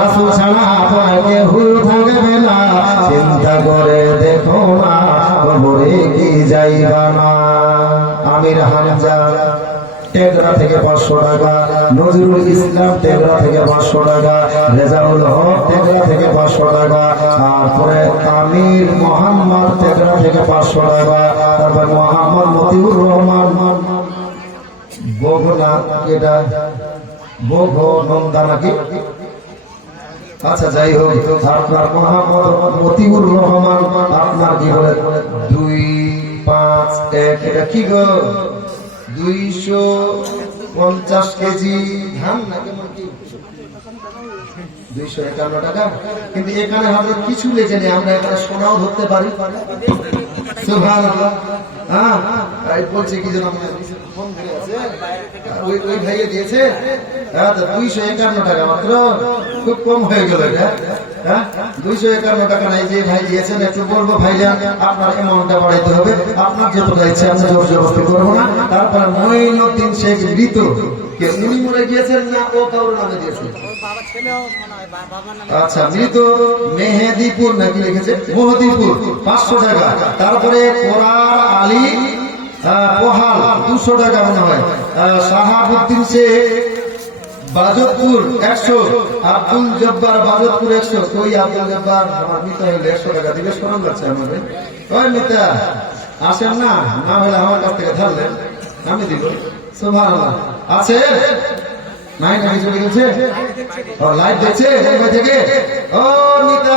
রাসূল ছাড়া কেউ থাকবে না, চিন্তা করে দেখো না কবরে কি যাইবা না। আমির হামজা টেকরা থেকে 500 টাকা, নজরুল ইসলাম টেকরা থেকে 500 টাকা, রেজাউল হক টেকরা থেকে 500 টাকা, তারপরে আমির মোহাম্মদ টেকরা থেকে 500 টাকা, তারপর মোহাম্মদ মতিউর রহমান বগনা, এটা বগো নন্দা নাকি, আচ্ছা যাই হোক, আপনার মোহাম্মদ মতিউর রহমান আপনার কি বলে 251, এটা কি গো 250 কেজি ধান না কেমন কি 251 টাকা। কিন্তু এখানে হযরত কিছু লেখে নেই, আমরা এখানে সোনাও ধরতে পারি। সুবহানাল্লাহ। হ্যাঁ তাই বলছে কি যেন ফোন করে আছে ওই ভাইয়ে দিয়েছে, হ্যাঁ 251 টাকা মাত্র, খুব কম হয়ে গেল এটা। হ্যাঁ 251 টাকা নাই, যে ভাই দিয়েছেন একটু বলবো ভাইজান আপনার অ্যামাউন্টটা বাড়াইতে হবে, আপনার যতটা ইচ্ছে আমি জোর জবরদস্তি করবো না। তারপর মঈনুদ্দিন শেখ মৃত, কে উনি মরে গিয়েছেন না ও কারোর নামে দিয়েছেন? আচ্ছা মৃত মেহেদিপুর নাকি লিখেছে, মেহেদিপুর 500 টাকা। তারপরে কোরআন আলী পোহাল 200 টাকা মনে হয়, শাহাবুদ্দিন শেখ বাজতপুর 100, আব্দুল জব্বার বাজতপুর 100। কই আব্দুল জব্বার আমার মিতা হইলে 100 টাকা দিবে, শোনা যাচ্ছে আমাদের। ওই মিতা আসেন না, না হলে আমার কাছ থেকে ধারলেন, আমি দিব। সুবহানাল্লাহ। আছে নাই নাকি চলে গেছে, লাইভ দেখছে থেকে, ও মিতা